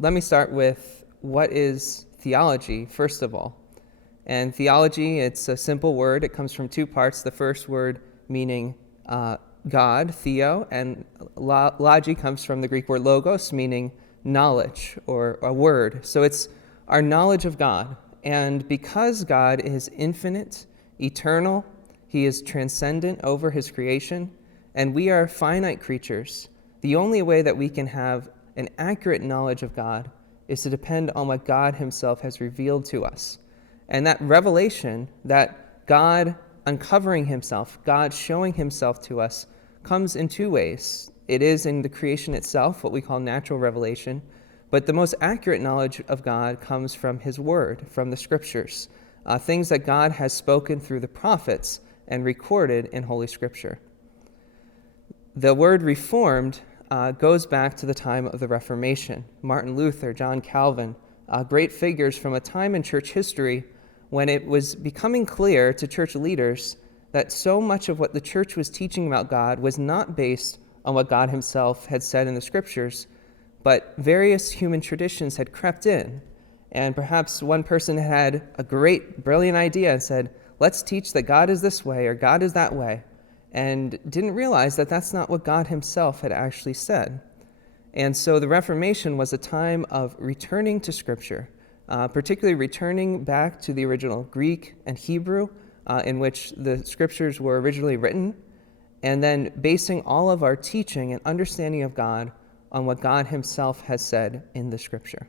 let me start with what is theology, first of all. And theology, it's a simple word. It comes from two parts. The first word meaning God, theo, and logi comes from the Greek word logos, meaning knowledge or a word. So it's our knowledge of God. And because God is infinite, eternal, he is transcendent over his creation, and we are finite creatures, the only way that we can have an accurate knowledge of God is to depend on what God himself has revealed to us. And that revelation, that God uncovering himself, God showing himself to us, comes in two ways. It is in the creation itself, what we call natural revelation, but the most accurate knowledge of God comes from his word, from the scriptures, things that God has spoken through the prophets and recorded in Holy Scripture. The word reformed goes back to the time of the Reformation. Martin Luther, John Calvin, great figures from a time in church history when it was becoming clear to church leaders that so much of what the church was teaching about God was not based on what God himself had said in the scriptures, but various human traditions had crept in. And perhaps one person had a great, brilliant idea and said, let's teach that God is this way or God is that way, and didn't realize that that's not what God himself had actually said. And so the Reformation was a time of returning to Scripture, particularly returning back to the original Greek and Hebrew in which the Scriptures were originally written, and then basing all of our teaching and understanding of God on what God himself has said in the Scripture.